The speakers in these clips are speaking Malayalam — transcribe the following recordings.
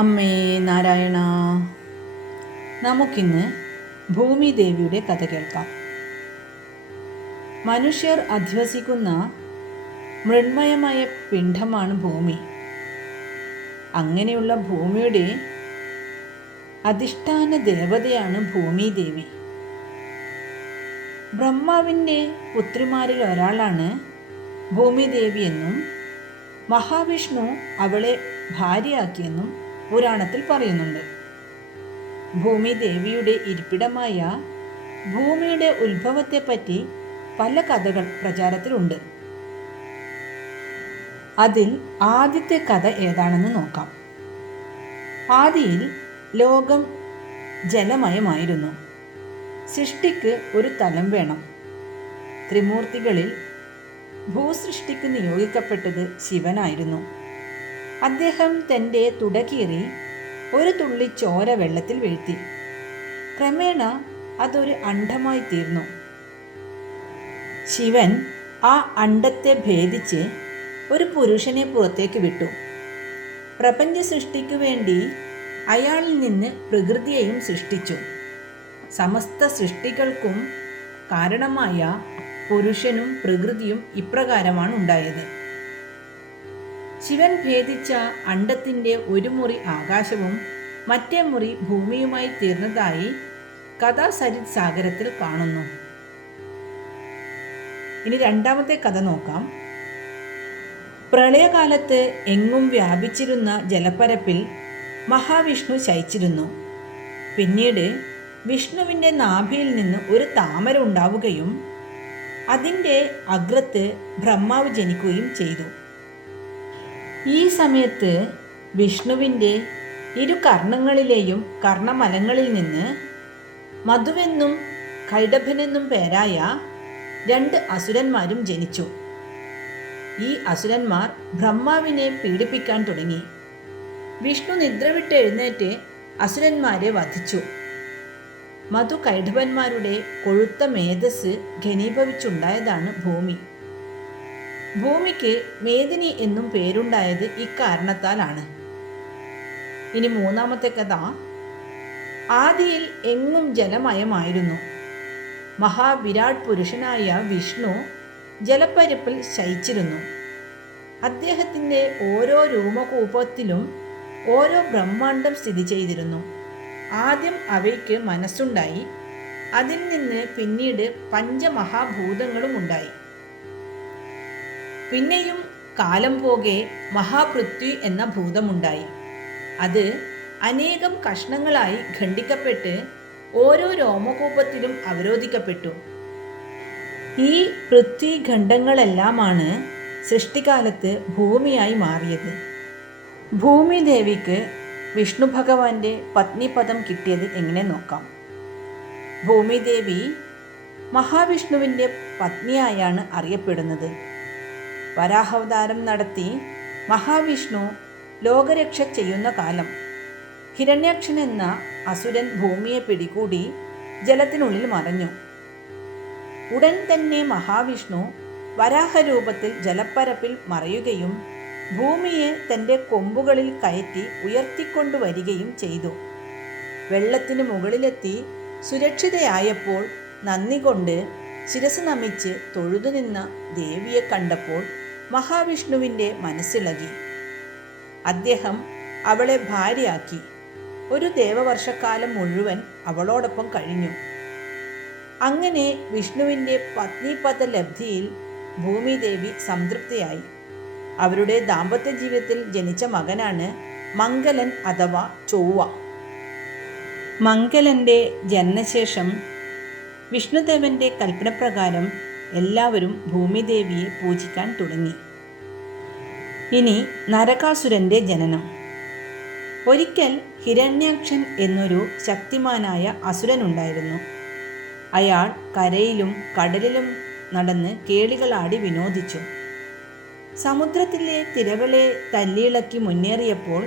അമ്മേ നാരായണ. നമുക്കിന്ന് ഭൂമിദേവിയുടെ കഥ കേൾക്കാം. മനുഷ്യർ അധിവസിക്കുന്ന മൃണ്മയമായ പിണ്ഡമാണ് ഭൂമി. അങ്ങനെയുള്ള ഭൂമിയുടെ അധിഷ്ഠാന ദേവതയാണ് ഭൂമിദേവി. ബ്രഹ്മാവിൻ്റെ പുത്രിമാരിൽ ഒരാളാണ് ഭൂമിദേവി എന്നും മഹാവിഷ്ണു അവളെ ഭാര്യയാക്കിയെന്നും പുരാണത്തിൽ പറയുന്നുണ്ട്. ഭൂമിദേവിയുടെ ഇരിപ്പിടമായ ഭൂമിയുടെ ഉത്ഭവത്തെപ്പറ്റി പല കഥകൾ പ്രചാരത്തിലുണ്ട്. അതിൽ ആദ്യത്തെ കഥ ഏതാണെന്ന് നോക്കാം. ആദിയിൽ ലോകം ജലമയമായിരുന്നു. സൃഷ്ടിക്ക് ഒരു തലം വേണം. ത്രിമൂർത്തികളിൽ ഭൂസൃഷ്ടിക്ക് നിയോഗിക്കപ്പെട്ടത് ശിവനായിരുന്നു. അദ്ദേഹം തൻ്റെ തുടകീറി ഒരു തുള്ളി ചോര വെള്ളത്തിൽ വീഴ്ത്തി. ക്രമേണ അതൊരു അണ്ഡമായി തീർന്നു. ശിവൻ ആ അണ്ഡത്തെ ഭേദിച്ച് ഒരു പുരുഷനെ പുറത്തേക്ക് വിട്ടു. പ്രപഞ്ച സൃഷ്ടിക്കു വേണ്ടി അയാളിൽ നിന്ന് പ്രകൃതിയെയും സൃഷ്ടിച്ചു. സമസ്ത സൃഷ്ടികൾക്കും കാരണമായ പുരുഷനും പ്രകൃതിയും ഇപ്രകാരമാണ് ഉണ്ടായത്. ശിവൻ ഭേദിച്ച അണ്ഡത്തിൻ്റെ ഒരു മുറി ആകാശവും മറ്റേ മുറി ഭൂമിയുമായി തീർന്നതായി കഥാസരിത് സാഗരത്തിൽ കാണുന്നു. ഇനി രണ്ടാമത്തെ കഥ നോക്കാം. പ്രളയകാലത്ത് എങ്ങും വ്യാപിച്ചിരുന്ന ജലപ്പരപ്പിൽ മഹാവിഷ്ണു ശയിച്ചിരുന്നു. പിന്നീട് വിഷ്ണുവിൻ്റെ നാഭിയിൽ നിന്ന് ഒരു താമര ഉണ്ടാവുകയും അതിൻ്റെ അഗ്രത്ത് ബ്രഹ്മാവ് ജനിക്കുകയും ചെയ്തു. ഈ സമയത്ത് വിഷ്ണുവിൻ്റെ ഇരു കർണങ്ങളിലെയും കർണമലങ്ങളിൽ നിന്ന് മധുവെന്നും കൈഡഭനെന്നും പേരായ രണ്ട് അസുരന്മാരും ജനിച്ചു. ഈ അസുരന്മാർ ബ്രഹ്മാവിനെ പീഡിപ്പിക്കാൻ തുടങ്ങി. വിഷ്ണു നിദ്രവിട്ട് എഴുന്നേറ്റ് അസുരന്മാരെ വധിച്ചു. മധു കൈഡഭന്മാരുടെ കൊഴുത്ത മേധസ് ഘനീഭവിച്ചുണ്ടായതാണ് ഭൂമി. ഭൂമിക്ക് മേദിനി എന്നും പേരുണ്ടായത് ഇക്കാരണത്താലാണ്. ഇനി മൂന്നാമത്തെ കഥ. ആദിയിൽ എങ്ങും ജലമയമായിരുന്നു. മഹാവിരാട് പുരുഷനായ വിഷ്ണു ജലപ്പരപ്പിൽ ശയിച്ചിരുന്നു. അദ്ദേഹത്തിൻ്റെ ഓരോ രോമകൂപത്തിലും ഓരോ ബ്രഹ്മാണ്ഡം സ്ഥിതി ചെയ്തിരുന്നു. ആദ്യം അവയ്ക്ക് മനസ്സുണ്ടായി. അതിൽ നിന്ന് പിന്നീട് പഞ്ചമഹാഭൂതങ്ങളും ഉണ്ടായി. പിന്നെയും കാലം പോകെ മഹാപൃഥ്വി എന്ന ഭൂതമുണ്ടായി. അത് അനേകം കഷ്ണങ്ങളായി ഖണ്ഡിക്കപ്പെട്ട് ഓരോ രോമകൂപത്തിലും അവരോധിക്കപ്പെട്ടു. ഈ പൃഥ്വി ഖണ്ഡങ്ങളെല്ലാമാണ് സൃഷ്ടികാലത്ത് ഭൂമിയായി മാറിയത്. ഭൂമിദേവിക്ക് വിഷ്ണു ഭഗവാന്റെ പത്നിപദം കിട്ടിയത് എങ്ങനെ നോക്കാം. ഭൂമിദേവി മഹാവിഷ്ണുവിൻ്റെ പത്നിയായാണ് അറിയപ്പെടുന്നത്. വരാഹാവതാരം നടത്തി മഹാവിഷ്ണു ലോകരക്ഷ ചെയ്യുന്ന കാലം ഹിരണ്യാക്ഷൻ എന്ന അസുരൻ ഭൂമിയെ പിടികൂടി ജലത്തിനുള്ളിൽ മറഞ്ഞു. ഉടൻ തന്നെ മഹാവിഷ്ണു വരാഹരൂപത്തിൽ ജലപ്പരപ്പിൽ മറയുകയും ഭൂമിയെ തൻ്റെ കൊമ്പുകളിൽ കയറ്റി ഉയർത്തിക്കൊണ്ടുവരികയും ചെയ്തു. വെള്ളത്തിന് മുകളിലെത്തി സുരക്ഷിതയായപ്പോൾ നന്ദി കൊണ്ട് ശിരസ് നമിച്ച് തൊഴുതുനിന്ന ദേവിയെ കണ്ടപ്പോൾ മഹാവിഷ്ണുവിൻ്റെ മനസ്സിളകി. അദ്ദേഹം അവളെ ഭാര്യയാക്കി. ഒരു ദേവവർഷക്കാലം മുഴുവൻ അവളോടൊപ്പം കഴിഞ്ഞു. അങ്ങനെ വിഷ്ണുവിൻ്റെ പത്നിപദ ലബ്ധിയിൽ ഭൂമിദേവി സംതൃപ്തിയായി. അവരുടെ ദാമ്പത്യ ജീവിതത്തിൽ ജനിച്ച മകനാണ് മംഗലൻ അഥവാ ചൊവ്വ. മംഗലൻ്റെ ജനനശേഷം വിഷ്ണുദേവൻ്റെ കൽപ്പനപ്രകാരം എല്ലാവരും ഭൂമിദേവിയെ പൂജിക്കാൻ തുടങ്ങി. ഇനി നരകാസുരൻ്റെ ജനനം. ഒരിക്കൽ ഹിരണ്യാക്ഷൻ എന്നൊരു ശക്തിമാനായ അസുരനുണ്ടായിരുന്നു. അയാൾ കരയിലും കടലിലും നടന്ന് കേളികളാടി വിനോദിച്ചു. സമുദ്രത്തിലെ തിരകളെ തല്ലിയിളക്കി മുന്നേറിയപ്പോൾ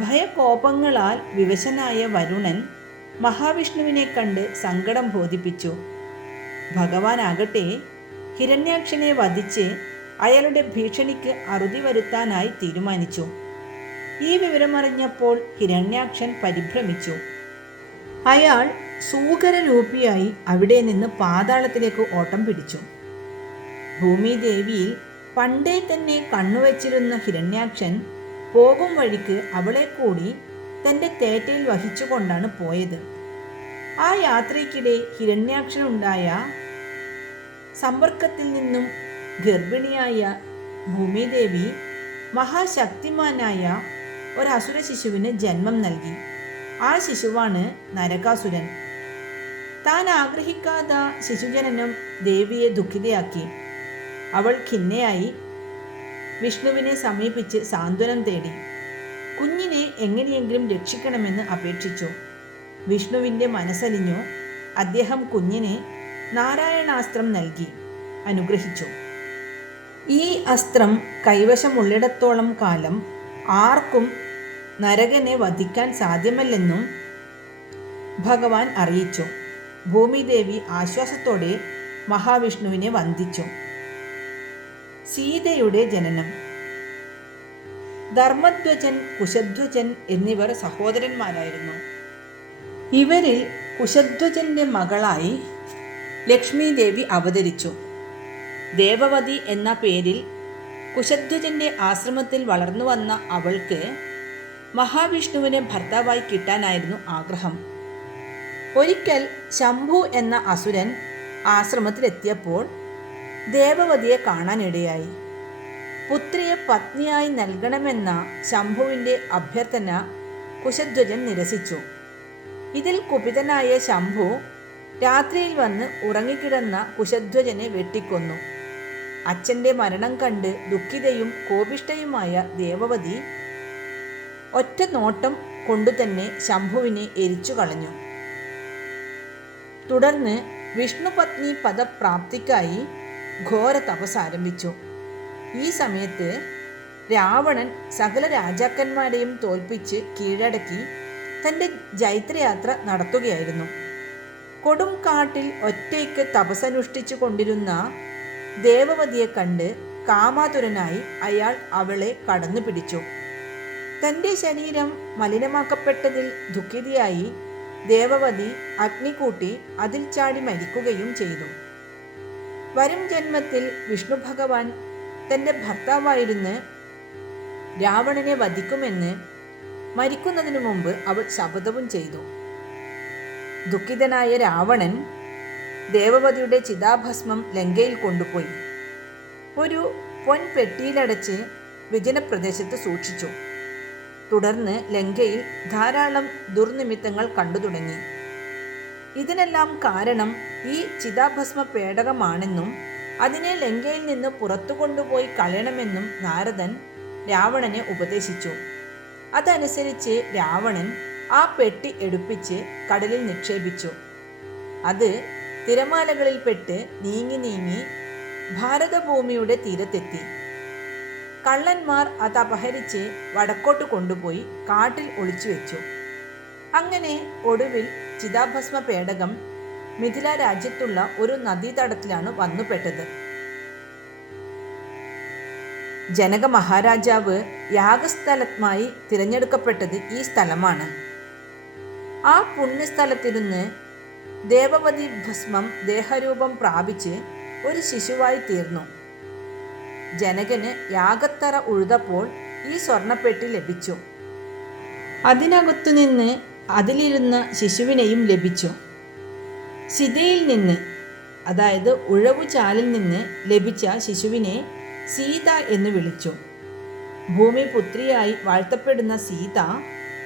ഭയകോപങ്ങളാൽ വിവശനായ വരുണൻ മഹാവിഷ്ണുവിനെ കണ്ട് സങ്കടം ബോധിപ്പിച്ചു. ഭഗവാനാകട്ടെ ഹിരണ്യാക്ഷനെ വധിച്ച് അയാളുടെ ഭീഷണിക്ക് അറുതി വരുത്താനായി തീരുമാനിച്ചു. ഈ വിവരമറിഞ്ഞപ്പോൾ ഹിരണ്യാക്ഷൻ പരിഭ്രമിച്ചു. അയാൾ സൂകരരൂപിയായി അവിടെ നിന്ന് പാതാളത്തിലേക്ക് ഓട്ടം പിടിച്ചു. ഭൂമിദേവിയിൽ പണ്ടേ തന്നെ കണ്ണുവച്ചിരുന്ന ഹിരണ്യാക്ഷൻ പോകും വഴിക്ക് അവളെ കൂടി തൻ്റെ തേറ്റയിൽ വഹിച്ചുകൊണ്ടാണ് പോയത്. ആ യാത്രയ്ക്കിടെ ഹിരണ്യാക്ഷനുണ്ടായ സമ്പർക്കത്തിൽ നിന്നും ഗർഭിണിയായ ഭൂമിദേവി മഹാശക്തിമാനായ ഒരസുര ശിശുവിന് ജന്മം നൽകി. ആ ശിശുവാണ് നരകാസുരൻ. താൻ ആഗ്രഹിക്കാത്ത ശിശുജനനം ദേവിയെ ദുഃഖിതയാക്കി. അവൾ ഖിന്നയായി വിഷ്ണുവിനെ സമീപിച്ച് സാന്ത്വനം തേടി. കുഞ്ഞിനെ എങ്ങനെയെങ്കിലും രക്ഷിക്കണമെന്ന് അപേക്ഷിച്ചു. വിഷ്ണുവിൻ്റെ മനസ്സലിഞ്ഞു. അദ്ദേഹം കുഞ്ഞിന് നാരായണാസ്ത്രം നൽകി അനുഗ്രഹിച്ചു. ഈ അസ്ത്രം കൈവശമുള്ളിടത്തോളം കാലം ആർക്കും നരകനെ വധിക്കാൻ സാധ്യമല്ലെന്നും ഭഗവാൻ അറിയിച്ചു. ഭൂമിദേവി ആശ്വാസത്തോടെ മഹാവിഷ്ണുവിനെ വന്ദിച്ചു. സീതയുടെ ജനനം. ധർമ്മധ്വജൻ, കുശധ്വജൻ എന്നിവർ സഹോദരന്മാരായിരുന്നു. ഇവരിൽ കുശധ്വജന്റെ മകളായി ലക്ഷ്മി ദേവി അവതരിച്ചു. ദേവവതി എന്ന പേരിൽ കുശധ്വജന്റെ ആശ്രമത്തിൽ വളർന്നു വന്ന അവൾക്ക് മഹാവിഷ്ണുവിനെ ഭർത്താവായി കിട്ടാനായിരുന്നു ആഗ്രഹം. ഒരിക്കൽ ശംഭു എന്ന അസുരൻ ആശ്രമത്തിലെത്തിയപ്പോൾ ദേവവതിയെ കാണാനിടയായി. പുത്രിയെ പത്നിയായി നൽകണമെന്ന ശംഭുവിൻ്റെ അഭ്യർത്ഥന കുശധ്വജൻ നിരസിച്ചു. ഇതിൽ കുപിതനായ ശംഭു രാത്രിയിൽ വന്ന് ഉറങ്ങിക്കിടന്ന കുശധ്വജനെ വെട്ടിക്കൊന്നു. അച്ഛൻ്റെ മരണം കണ്ട് ദുഃഖിതയും കോപിഷ്ഠയുമായ ദേവവതി ഒറ്റ നോട്ടം കൊണ്ടുതന്നെ ശംഭുവിനെ എരിച്ചു കളഞ്ഞു. തുടർന്ന് വിഷ്ണുപത്നി പദപ്രാപ്തിക്കായി ഘോര തപസ് ആരംഭിച്ചു. ഈ സമയത്ത് രാവണൻ സകല രാജാക്കന്മാരെയും തോൽപ്പിച്ച് കീഴടക്കി തൻ്റെ ജൈത്രയാത്ര നടത്തുകയായിരുന്നു. കൊടും കാട്ടിൽ ഒറ്റയ്ക്ക് തപസ്സനുഷ്ഠിച്ചു കൊണ്ടിരുന്ന ദേവവതിയെ കണ്ട് കാമാതുരനായി അയാൾ അവളെ കടന്നു പിടിച്ചു. തൻ്റെ ശരീരം മലിനമാക്കപ്പെട്ടതിൽ ദുഃഖിതയായി ദേവവതി അഗ്നി കൂട്ടി അതിൽ ചാടി മരിക്കുകയും ചെയ്തു. വരും ജന്മത്തിൽ വിഷ്ണു ഭഗവാൻ തൻ്റെ ഭർത്താവായിരുന്ന് രാവണനെ വധിക്കുമെന്ന് മരിക്കുന്നതിനു മുമ്പ് അവൾ ശപഥവും ചെയ്തു. ദുഃഖിതനായ രാവണൻ ദേവവതിയുടെ ചിതാഭസ്മം ലങ്കയിൽ കൊണ്ടുപോയി ഒരു പൊൻപെട്ടിയിലടച്ച് വിജനപ്രദേശത്ത് സൂക്ഷിച്ചു. തുടർന്ന് ലങ്കയിൽ ധാരാളം ദുർനിമിത്തങ്ങൾ കണ്ടു തുടങ്ങി. ഇതിനെല്ലാം കാരണം ഈ ചിതാഭസ്മ പേടകമാണെന്നും അതിനെ ലങ്കയിൽ നിന്ന് പുറത്തു കൊണ്ടുപോയി കളയണമെന്നും നാരദൻ രാവണനെ ഉപദേശിച്ചു. അതനുസരിച്ച് രാവണൻ ആ പെട്ടി എടുപ്പിച്ച് കടലിൽ നിക്ഷേപിച്ചു. അത് തിരമാലകളിൽപ്പെട്ട് നീങ്ങി നീങ്ങി ഭാരതഭൂമിയുടെ തീരത്തെത്തി. കള്ളന്മാർ അത് അപഹരിച്ച് വടക്കോട്ട് കൊണ്ടുപോയി കാട്ടിൽ ഒളിച്ചു വെച്ചു. അങ്ങനെ ഒടുവിൽ ചിതാഭസ്മ പേടകം മിഥില രാജ്യത്തുള്ള ഒരു നദീതടത്തിലാണ് വന്നുപെട്ടത്. ജനക മഹാരാജാവ് യാഗസ്ഥലമായി തിരഞ്ഞെടുക്കപ്പെട്ടത് ഈ സ്ഥലമാണ്. ആ പുണ്യസ്ഥലത്തിരുന്ന് ദേവവതി ഭസ്മം ദേഹരൂപം പ്രാപിച്ച് ഒരു ശിശുവായി തീർന്നു. ജനകന് യാഗത്തറ ഉഴുതപ്പോൾ ഈ സ്വർണ്ണപ്പെട്ടി ലഭിച്ചു. അതിനകത്തുനിന്ന് അതിലിരുന്ന ശിശുവിനെയും ലഭിച്ചു. സിതയിൽ നിന്ന്, അതായത് ഉഴവുചാലിൽ നിന്ന് ലഭിച്ച ശിശുവിനെ സീത എന്ന് വിളിച്ചു. ഭൂമിപുത്രിയായി വാഴ്ത്തപ്പെടുന്ന സീത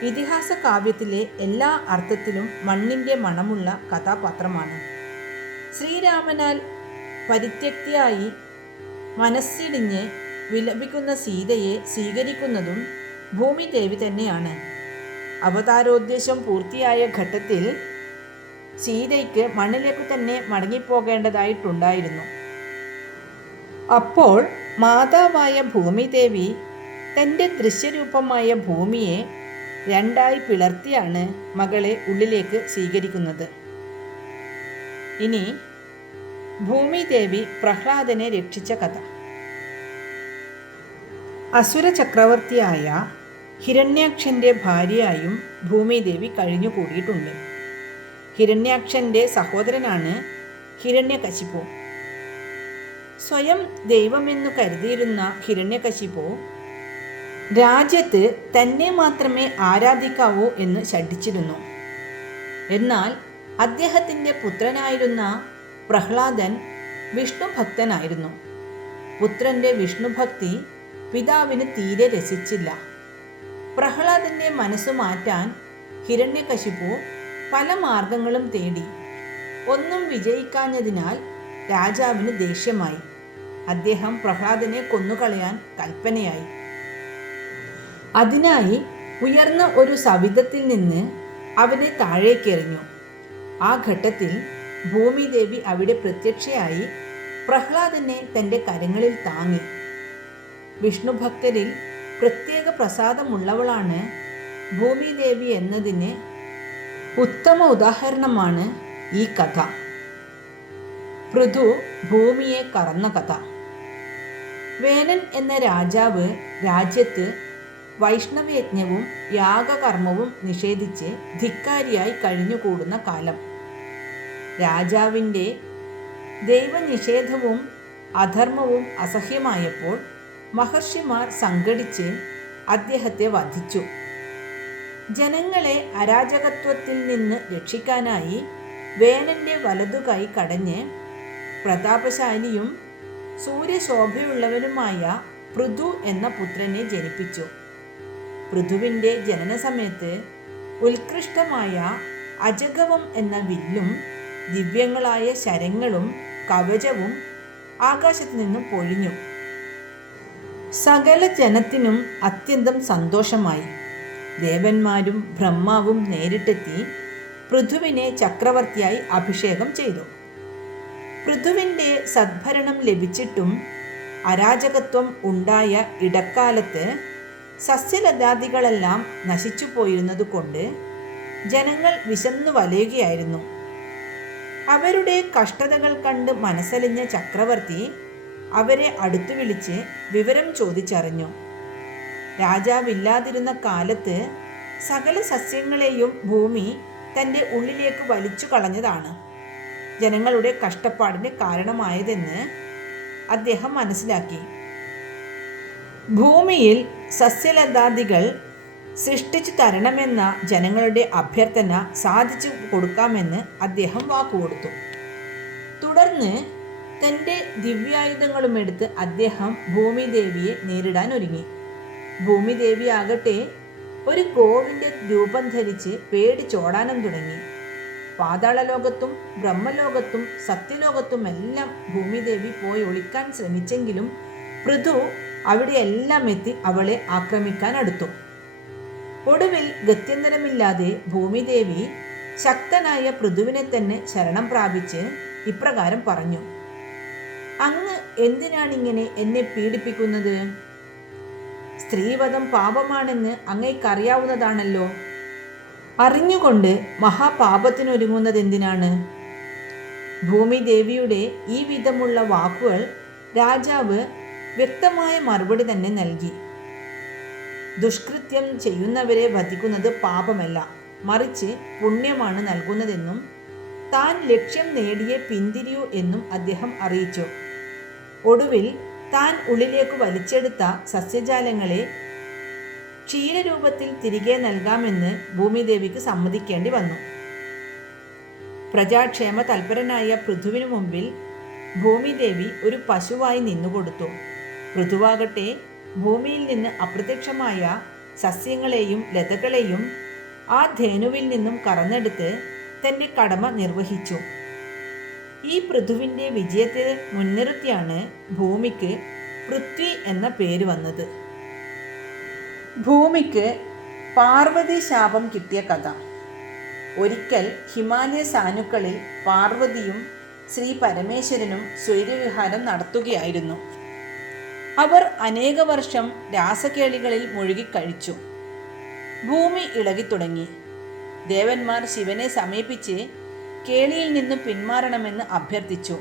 ഇതിഹാസ കാവ്യത്തിലെ എല്ലാ അർത്ഥത്തിലും മണ്ണിൻ്റെ മണമുള്ള കഥാപാത്രമാണ്. ശ്രീരാമനാൽ പരിത്യക്തിയായി മനസ്സിടിഞ്ഞ് വിലപിക്കുന്ന സീതയെ സ്വീകരിക്കുന്നതും ഭൂമിദേവി തന്നെയാണ്. അവതാരോദ്ദേശം പൂർത്തിയായ ഘട്ടത്തിൽ സീതയ്ക്ക് മണ്ണിലേക്ക് തന്നെ മടങ്ങിപ്പോകേണ്ടതായിട്ടുണ്ടായിരുന്നു. അപ്പോൾ മാതാവായ ഭൂമിദേവി തൻ്റെ ദൃശ്യരൂപമായ ഭൂമിയെ രണ്ടായി പിളർത്തിയാണ് മകളെ ഉള്ളിലേക്ക് സ്വീകരിക്കുന്നത്. ഇനി ഭൂമിദേവി പ്രഹ്ലാദനെ രക്ഷിച്ച കഥ. അസുര ചക്രവർത്തിയായ ഹിരണ്യാക്ഷൻ്റെ ഭാര്യയായും ഭൂമിദേവി കഴിഞ്ഞുകൂടിയിട്ടുണ്ട്. ഹിരണ്യാക്ഷൻ്റെ സഹോദരനാണ് ഹിരണ്യകശിപു. സ്വയം ദൈവമെന്നു കരുതിയിരുന്ന ഹിരണ്യകശിപു രാജ്യത്ത് തന്നെ മാത്രമേ ആരാധിക്കാവൂ എന്ന് ശഠിച്ചിരുന്നു. എന്നാൽ അദ്ദേഹത്തിൻ്റെ പുത്രനായിരുന്ന പ്രഹ്ലാദൻ വിഷ്ണുഭക്തനായിരുന്നു. പുത്രൻ്റെ വിഷ്ണുഭക്തി പിതാവിന് തീരെ രസിച്ചില്ല. പ്രഹ്ലാദൻ്റെ മനസ്സു മാറ്റാൻ ഹിരണ്യകശിപു പല മാർഗങ്ങളും തേടി. ഒന്നും വിജയിക്കാഞ്ഞതിനാൽ രാജാവിന് ദേഷ്യമായി. അദ്ദേഹം പ്രഹ്ലാദനെ കൊന്നുകളയാൻ കൽപ്പനയായി. അതിനായി ഉയർന്ന ഒരു സവിധത്തിൽ നിന്ന് അവനെ താഴേക്കെറിഞ്ഞു. ആ ഘട്ടത്തിൽ ഭൂമിദേവി അവിടെ പ്രത്യക്ഷയായി പ്രഹ്ലാദനെ തൻ്റെ കരങ്ങളിൽ താങ്ങി. വിഷ്ണുഭക്തരിൽ പ്രത്യേക പ്രസാദമുള്ളവളാണ് ഭൂമിദേവി എന്നതിന് ഉത്തമ ഉദാഹരണമാണ് ഈ കഥ. പൃഥു ഭൂമിയെ കറന്ന കഥ. വേനൻ എന്ന രാജാവ് രാജ്യത്ത് വൈഷ്ണവയജ്ഞവും യാഗകർമ്മവും നിഷേധിച്ച് ധിക്കാരിയായി കഴിഞ്ഞുകൂടുന്ന കാലം. രാജാവിൻ്റെ ദൈവനിഷേധവും അധർമ്മവും അസഹ്യമായപ്പോൾ മഹർഷിമാർ സംഘടിച്ച് അദ്ദേഹത്തെ വധിച്ചു. ജനങ്ങളെ അരാജകത്വത്തിൽ നിന്ന് രക്ഷിക്കാനായി വേനൻ്റെ വലതുകൈ കടഞ്ഞ് പ്രതാപശാലിയും സൂര്യശോഭയുള്ളവനുമായ പൃഥു എന്ന പുത്രനെ ജനിപ്പിച്ചു. പൃഥുവിൻ്റെ ജനന സമയത്ത് ഉത്കൃഷ്ടമായ അജഗവം എന്ന വില്ലും ദിവ്യങ്ങളായ ശരങ്ങളും കവചവും ആകാശത്തു നിന്നും പൊഴിഞ്ഞു. സകല ജനത്തിനും അത്യന്തം സന്തോഷമായി. ദേവന്മാരും ബ്രഹ്മാവും നേരിട്ടെത്തി പൃഥുവിനെ ചക്രവർത്തിയായി അഭിഷേകം ചെയ്തു. പൃഥുവിൻ്റെ സദ്ഭരണം ലഭിച്ചിട്ടും അരാജകത്വം ഉണ്ടായ ഇടക്കാലത്ത് സസ്യലതാദികളെല്ലാം നശിച്ചു പോയിരുന്നതുകൊണ്ട് ജനങ്ങൾ വിശന്നു വലയുകയായിരുന്നു. അവരുടെ കഷ്ടതകൾ കണ്ട് മനസ്സലിഞ്ഞ ചക്രവർത്തി അവരെ അടുത്തു വിളിച്ച് വിവരം ചോദിച്ചറിഞ്ഞു. രാജാവില്ലാതിരുന്ന കാലത്ത് സകല സസ്യങ്ങളെയും ഭൂമി തൻ്റെ ഉള്ളിലേക്ക് വലിച്ചു കളഞ്ഞതാണ് ജനങ്ങളുടെ കഷ്ടപ്പാടിന് കാരണമായതെന്ന് അദ്ദേഹം മനസ്സിലാക്കി. ഭൂമിയിൽ സസ്യലതാദികൾ സൃഷ്ടിച്ചു തരണമെന്ന ജനങ്ങളുടെ അഭ്യർത്ഥന സാധിച്ചു കൊടുക്കാമെന്ന് അദ്ദേഹം വാക്കുകൊടുത്തു. തുടർന്ന് തൻ്റെ ദിവ്യായുധങ്ങളുമെടുത്ത് അദ്ദേഹം ഭൂമിദേവിയെ നേരിടാൻ ഒരുങ്ങി. ഭൂമിദേവി ആകട്ടെ ഒരു ഗോവിൻ്റെ രൂപം ധരിച്ച് പേടിച്ചോടാനും തുടങ്ങി. പാതാളലോകത്തും ബ്രഹ്മലോകത്തും സത്യലോകത്തുമെല്ലാം ഭൂമിദേവി പോയി ഒളിക്കാൻ ശ്രമിച്ചെങ്കിലും പൃഥു അവിടെയെല്ലാം എത്തി അവളെ ആക്രമിക്കാൻ അടുത്തു. ഒടുവിൽ ഗത്യന്തരമില്ലാതെ ഭൂമിദേവി ശക്തനായ പൃഥുവിനെ തന്നെ ശരണം പ്രാപിച്ച് ഇപ്രകാരം പറഞ്ഞു: അങ്ങ് എന്തിനാണിങ്ങനെ എന്നെ പീഡിപ്പിക്കുന്നത്? സ്ത്രീവധം പാപമാണെന്ന് അങ്ങേക്കറിയാവുന്നതാണല്ലോ. അറിഞ്ഞുകൊണ്ട് മഹാപാപത്തിനൊരുങ്ങുന്നതെന്തിനാണ്? ഭൂമിദേവിയുടെ ഈ വിധമുള്ള വാക്കുകൾ രാജാവ് വ്യക്തമായ മറുപടി തന്നെ നൽകി. ദുഷ്കൃത്യം ചെയ്യുന്നവരെ വധിക്കുന്നത് പാപമല്ല, മറിച്ച് പുണ്യമാണ് നൽകുന്നതെന്നും താൻ ലക്ഷ്യം നേടിയേ പിന്തിരിയൂ എന്നും അദ്ദേഹം അറിയിച്ചു. ഒടുവിൽ താൻ ഉള്ളിലേക്ക് വലിച്ചെടുത്ത സസ്യജാലങ്ങളെ ക്ഷീരരൂപത്തിൽ തിരികെ നൽകാമെന്ന് ഭൂമിദേവിക്ക് സമ്മതിക്കേണ്ടി വന്നു. പ്രജാക്ഷേമ തൽപരനായ പൃഥുവിനു മുമ്പിൽ ഭൂമിദേവി ഒരു പശുവായി നിന്നുകൊടുത്തു. പൃഥുവാകട്ടെ ഭൂമിയിൽ നിന്ന് അപ്രത്യക്ഷമായ സസ്യങ്ങളെയും ലതകളെയും ആ ധേനുവിൽ നിന്നും കറന്നെടുത്ത് തൻ്റെ കടമ നിർവഹിച്ചു. ഈ പൃഥുവിൻ്റെ വിജയത്തെ മുൻനിർത്തിയാണ് ഭൂമിക്ക് പൃഥ്വി എന്ന പേര് വന്നത്. ഭൂമിക്ക് പാർവതി ശാപം കിട്ടിയ കഥ. ഒരിക്കൽ ഹിമാലയ സാനുക്കളിൽ പാർവതിയും ശ്രീ പരമേശ്വരനും സ്വൈരവിഹാരം നടത്തുകയായിരുന്നു. അവർ അനേക വർഷം രാസകേളികളിൽ മുഴുകിക്കഴിച്ചു. ഭൂമി ഇളകിത്തുടങ്ങി. ദേവന്മാർ ശിവനെ സമീപിച്ച് കേളിയിൽ നിന്നും പിന്മാറണമെന്ന് അഭ്യർത്ഥിച്ചു.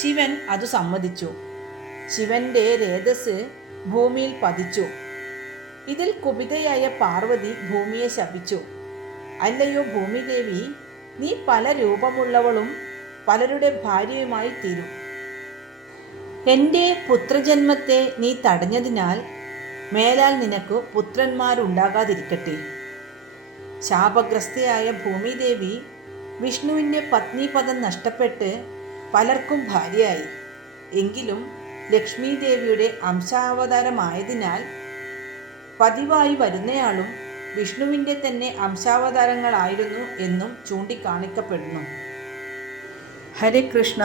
ശിവൻ അതു സമ്മതിച്ചു. ശിവന്റെ രേതസ് ഭൂമിയിൽ പതിച്ചു. ഇതിൽ കുപിതയായ പാർവതി ഭൂമിയെ ശപിച്ചു. അല്ലയോ ഭൂമിദേവി, നീ പല രൂപമുള്ളവളും പലരുടെ ഭാര്യയുമായി തീരും. എൻ്റെ പുത്രജന്മത്തെ നീ തടഞ്ഞതിനാൽ മേലാൽ നിനക്ക് പുത്രന്മാരുണ്ടാകാതിരിക്കട്ടെ. ശാപഗ്രസ്തയായ ഭൂമിദേവി വിഷ്ണുവിൻ്റെ പത്നീപദം നഷ്ടപ്പെട്ട് പലർക്കും ഭാര്യയായി. എങ്കിലും ലക്ഷ്മി ദേവിയുടെ അംശാവതാരമായതിനാൽ പതിവായി വരുന്നയാളും വിഷ്ണുവിൻ്റെ തന്നെ അംശാവതാരങ്ങളായിരുന്നു എന്നും ചൂണ്ടിക്കാണിക്കപ്പെടുന്നു. ഹരേ കൃഷ്ണ.